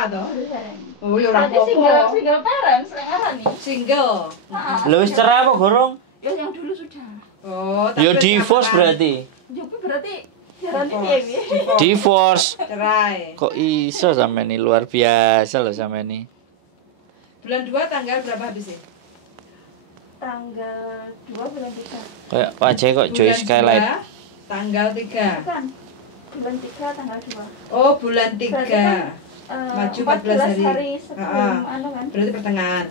apa toh? Oh ya ora Berarti apa-apa. single parents yang ada nih. Single. Lho wis cerai apa gorong? Ya yang dulu sudah. Oh, Ya tapi divorce kapan? berarti. Ya berarti jarane piye piye. Divorce. Cerai. Kok iso sampe ini luar biasa loh sampe ini. Bulan 2 tanggal berapa habisnya? Tanggal 2 bulan 3. Kayak wajah kok Joy Skylight. Tanggal 3. Bukan. Bulan 3 tanggal 2. Oh, bulan 3. Berarti kan, Maju 14 14 hari sebelum anu kan. Berarti pertengahan.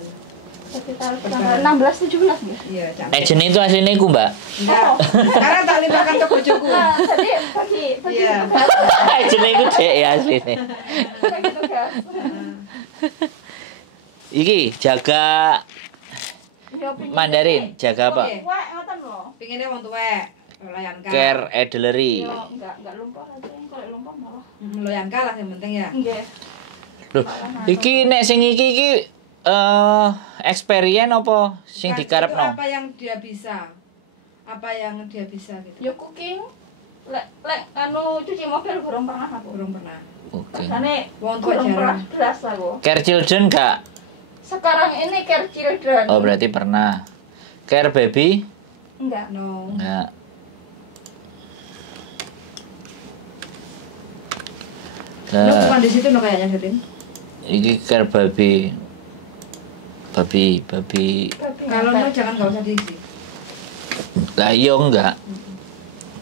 Sekitar tanggal 16 17 ya. Iya, cantik. Agent itu aslinya ku mbak. Enggak. Sekarang tak limpahkan ke bojoku. Nah, jadi bagi Iya. tugas. Agent itu dek ya aslinya. Bagi tugas. Iki jaga Ya, pingin Mandarin, ini. jaga apa? Oke. Wah, ngoten lho. Pinginnya wong tuwek. Loyanka. Care Adelery. Yo enggak lumpur aja. Kalau lumpur malah. Loyanka lah yang penting ya. Nggih. Loh, iki nek sing iki experience apa sing Kan dikarepno? itu apa yang dia bisa? Apa yang dia bisa gitu? Ya cooking. Lek anu cuci mobil belum pernah aku. Belum pernah. Oke. Karena Wong tua belum pernah jarang. belas aku. Care Children gak? Sekarang ini care children. Oh, berarti pernah. Care Baby? Enggak. No. Enggak. Lo Nah, bukan di situ no kayaknya, Din. iki Care Baby. Babi. Kalau no jangan enggak usah diisi. Lah iya enggak.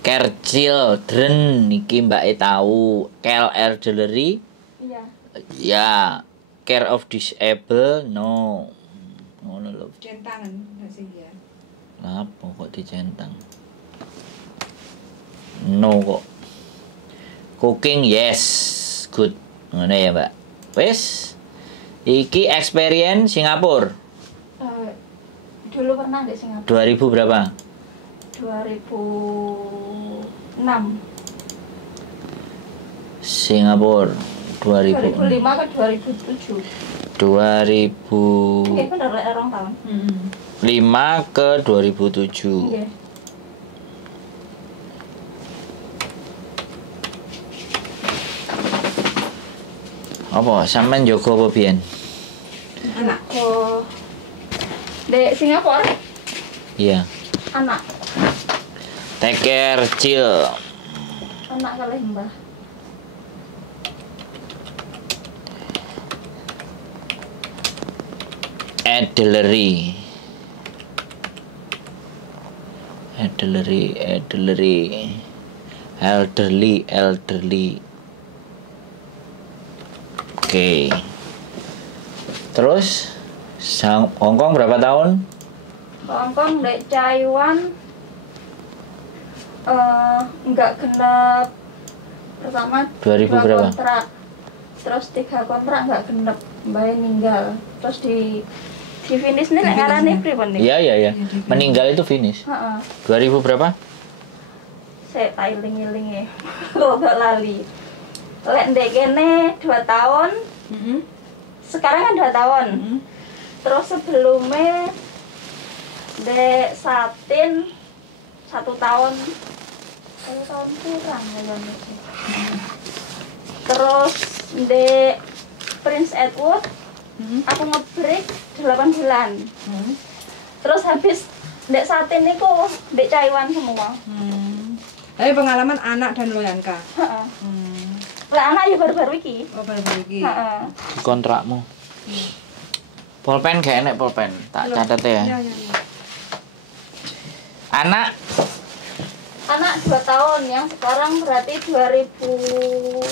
Care Children iki Mbak tahu. Care Elderly? Iya. Ya. Care of Disabled? No. Ngono lho. Centangan enggak sih ya. Apa kok dicentang? No kok. Cooking yes. Good. Ngono ya, Mbak. Wis. Iki experience Singapura. Dulu pernah di Singapura. 2000 berapa? 2006. Singapura 2005 2000. ke 2007. 2005 Nggih bener lek orang tahun. ke 2007. Nggih. Apa sampean jogo apa biyen? Anak. Oh. Di Singapura Iya. anak Take care chill. anak kalih mbah. Adelery. Elderly. Oke. Terus Hongkong berapa tahun? Hongkong di Taiwan enggak genep. Pertama 2000 dua berapa? kontrak. Terus 3 kontrak enggak genep. Mbak ninggal. Terus di finish nih nek ngarane pripun nih? Iya. Meninggal itu finish. Heeh. 2000 berapa? Saya tailing-iling ya. Rada lali. Lek ndek kene 2 tahun, sekarang kan 2 tahun. Terus sebelumnya ndek Satin 1 tahun. 1 tahun kurang kayaknya. Terus ndek Prince Edward aku nge-break 8 bulan. Terus habis ndek Satin niku ndek Taiwan semua. Tapi pengalaman anak dan Loyanka. Heeh. Lah anak ya baru-baru iki. Oh, baru iki. Heeh. Kontrakmu. Pulpen gak enek pulpen. Tak catat ya. Iya. Anak Anak 2 tahun yang sekarang berarti 2001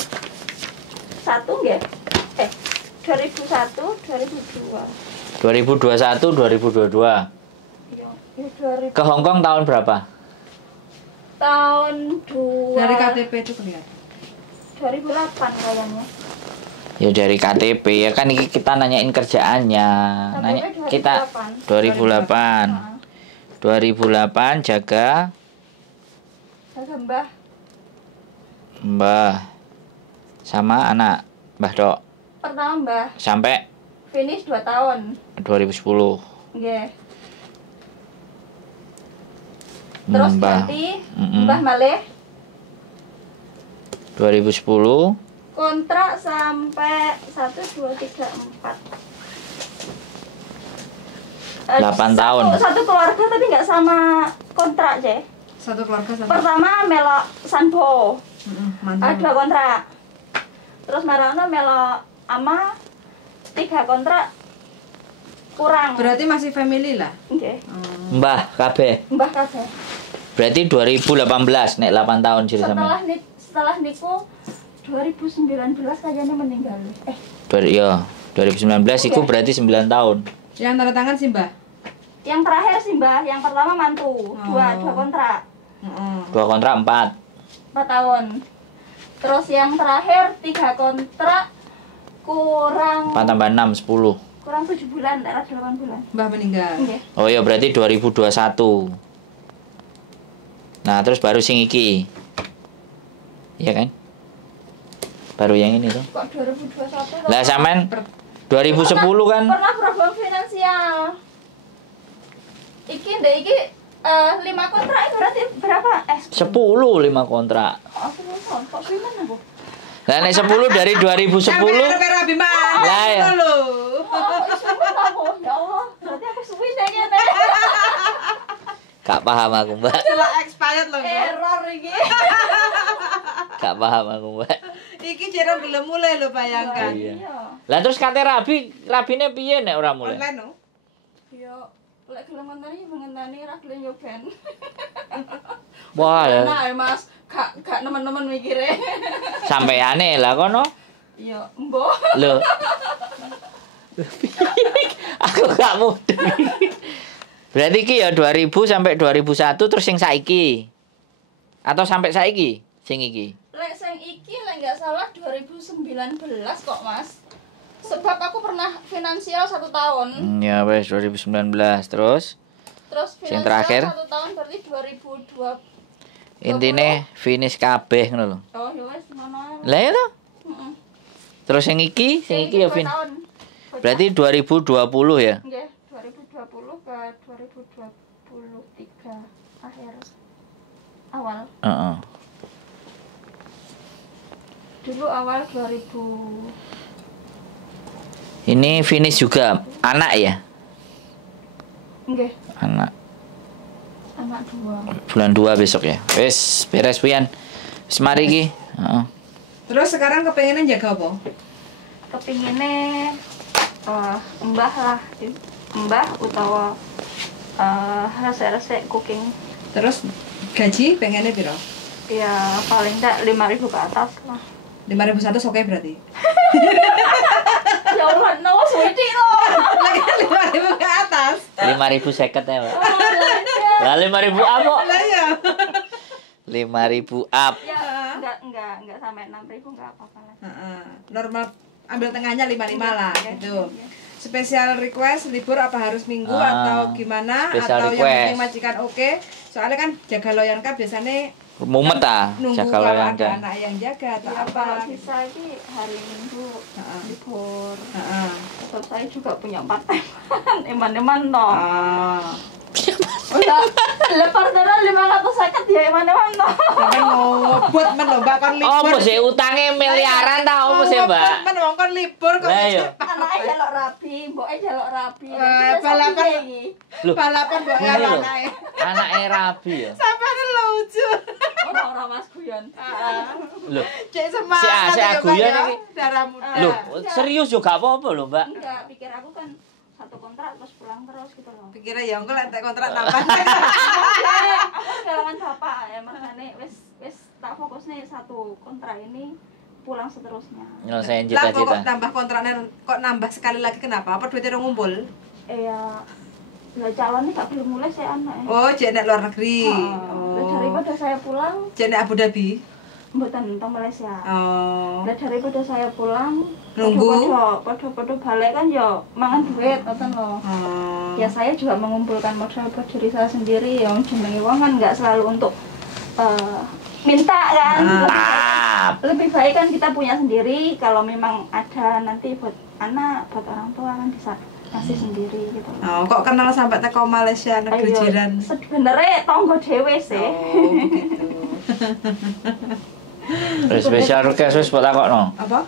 ya? 2001, 2002. 2021 2022. Iya, 2000. Ke Hongkong tahun berapa? Tahun 2 Dari KTP itu kelihatan. 2008 kayaknya. Ya dari KTP ya kan ini kita nanyain kerjaannya. Nanya kita 2008. 2008 jaga Jaga Mbah. Mbah sama anak Mbah Dok Pertama Mbah, sampai finish 2 tahun. 2010. Nggih. Terus Mbah ganti Mm-mm. Mbah malih 2010 kontrak sampai 1, 2, 3, 4. 8 tahun. Satu keluarga tapi nggak sama kontrak, Je. Satu keluarga sama. Pertama melok Sanbo. Mantap. 2 kontrak. Terus Marono melok ama 3 kontrak kurang. Berarti masih family lah. Nggih. Mbah kabeh. Mbah kabeh. Berarti 2018 nek 8 tahun jadi sama. Setelah niku 2019 kayaknya meninggal. 2019 itu berarti 9 tahun. Yang tanda tangan sih, Mbah? Yang terakhir sih, Mbah. Yang pertama mantu. 2 kontrak. 2 kontrak 4 tahun. Terus yang terakhir 3 kontrak kurang 4 tambah 6 10. kurang 7 bulan, daerah 8 bulan. Mbah meninggal. Nggih. Oh ya berarti 2021. Nah, terus baru sing iki. Iya kan? Baru yang ini tuh. Kok 2021? Lah sampean 2010 kan? Pernah problem finansial. Iki ndek iki 5 kontrak itu berarti berapa? 10 5 kontrak. Oh, 10 tahun. Kok pinten aku? Lah nek 10 dari 2010. Sampai Rabi Mas. Lah ya. Lho. Ya Allah, berarti aku suwi deh ngene. Gak paham aku, Mbak. Setelah expired loh. Error iki. Gak paham aku, Mbak. Iki jero belum mulai lho bayangkan. Iya. Lah terus kate rabine piye nek ora mulai? Online no. Yo, lek gelem ngenteni ra gelem yo ben. Wah, Nah, Mas, gak nemen-nemen mikire. sampeyane lah kono. Iya, mbok. Lho. Aku gak mudeng. Berarti iki ya 2000 sampai 2001 terus sing saiki. Atau sampai saiki sing iki. Lek sing iki lek enggak salah 2019 kok, Mas. Sebab aku pernah finansial 1 tahun. Ya wes 2019 terus Terus sing finansial terakhir? 1 tahun berarti 2020. intine finish kabeh ngono lho. Oh, ya wes ngono ae. Lah ya toh? Heeh. Terus sing iki ya fin. tahun. Berarti 2020 ya. Nggih, 2020 ke 2023 akhir awal. Heeh. Dulu awal 2000. Ini finish juga anak ya? Nggih, Anak. anak 2. Bulan 2 besok ya. Wes beres pian. Wis mari iki. Heeh. Terus sekarang kepengennya jaga apa? Kepingine mbah lah, mbah utawa resek-resek cooking. Terus gaji pengennya piro? Ya paling tak 5.000 ke atas lah. 5.100 oke berarti. Ya Allah, no suci loh. Lagi 5.000 ke atas. 5.050 ya, Pak. Lah 5.000 up kok. Lah ya. 5.000 up. Ya enggak sampai 6.000 enggak apa-apa lah. Heeh. Normal ambil tengahnya 55 lah gitu. Iya. Spesial request libur apa harus minggu atau gimana special atau request. yang penting majikan oke. Soalnya kan jaga loyanka biasanya Mumet ah, nunggu jaga kalau loyanka. ada anak yang jaga atau Ya, apa. kalau bisa ini hari Minggu libur. Heeh. Terus saya juga punya part time eman-eman toh. Ah. Udah lepar tenan 550 ya eman-eman toh. Sampai ngobot men lho Mbak kon libur. Apa sih utangnya miliaran ta apa sih, Mbak? Men wong kon libur kok. Lah iya. Anaknya jaluk rapi, mboknya jaluk rapi. Balapan. Loh. Balapan mbok ya Ini lho. anake. Anake rabi ya. Sampai lucu. Orang Mas Guyon. Loh, Cek semangat. Si ya, Mbak, Aguyan ya. iki. Darah muda. loh serius juga apa-apa loh, Mbak. Enggak, pikir aku kan satu kontrak terus pulang terus gitu loh. Pikirnya ya engko lek kontrak nambah. Aku kehilangan bapak ya, makanya wis tak fokusnya satu kontrak ini pulang seterusnya. Nyelesain Lah kok cita-cita. nambah kontraknya kok nambah sekali lagi kenapa? Apa duitnya ngumpul? Ya lah calonnya gak belum mulai saya anak ya. Oh, jek nek luar negeri. Lah daripada saya pulang Jek nek Abu Dhabi. mboten teng Malaysia. Oh. Lah daripada saya pulang Nunggu. podo-podo balik kan ya mangan duit ngoten loh. Oh. Ya saya juga mengumpulkan modal buat diri saya sendiri yang jenenge wong kan nggak selalu untuk minta kan. Lebih baik kan kita punya sendiri, kalau memang ada nanti buat anak, buat orang tua kan bisa kasih sendiri gitu. Oh, kok kenal sampai teko Malaysia negeri jiran? Sebenarnya tonggo dhewe sih. Oh, begitu. Spesial request wis tak takokno. Apa?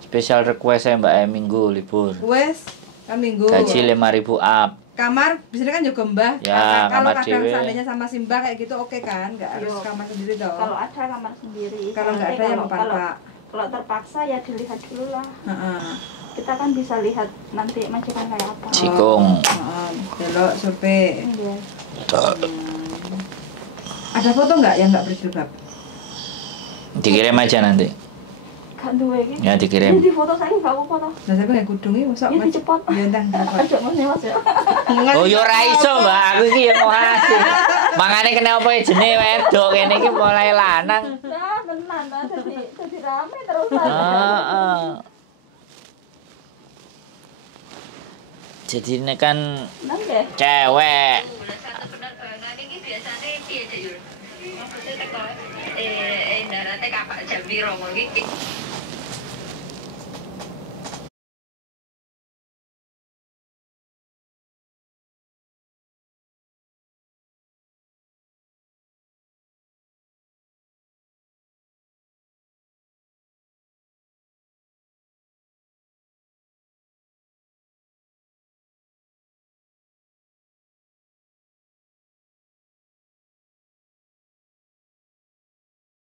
Spesial request saya Mbak Minggu libur. Wes, kan minggu. Gaji 5.000 up. Kamar biasanya kan juga Mbah. Ya, Kalau kamar kadang dewe. seandainya sama Simba kayak gitu oke kan, nggak harus Yo. kamar sendiri toh. Kalau ada kamar sendiri. Kalau nggak Nanti ada ya kalau- Pak. Kalau terpaksa ya dilihat dulu lah. Heeh. Kita kan bisa lihat nanti majikan kayak apa. Cikung. Heeh, delok survei. Iya. Ada foto nggak yang nggak berjilbab? Dikirim aja nanti. Gak duwe iki. Ya dikirim. Jadi foto saya nggak apa foto. Nah, tapi nggak kudung iki mosok Iya dicepot. Iya, ndang dicepot. Aja mas nih mas ya. Oh yo ora iso, Mbak. Aku iki yo mau hasil. Mangane kenapa jenenge wedok kene iki mulai lanang. Nah, tenan nah jadi rame terus. Heeh. Jadi ini kan Nang deh. cewek. Satu penerbangan ini biasanya piye aja yur? Maksudnya teko ndarate kapak jam piro ngono iki?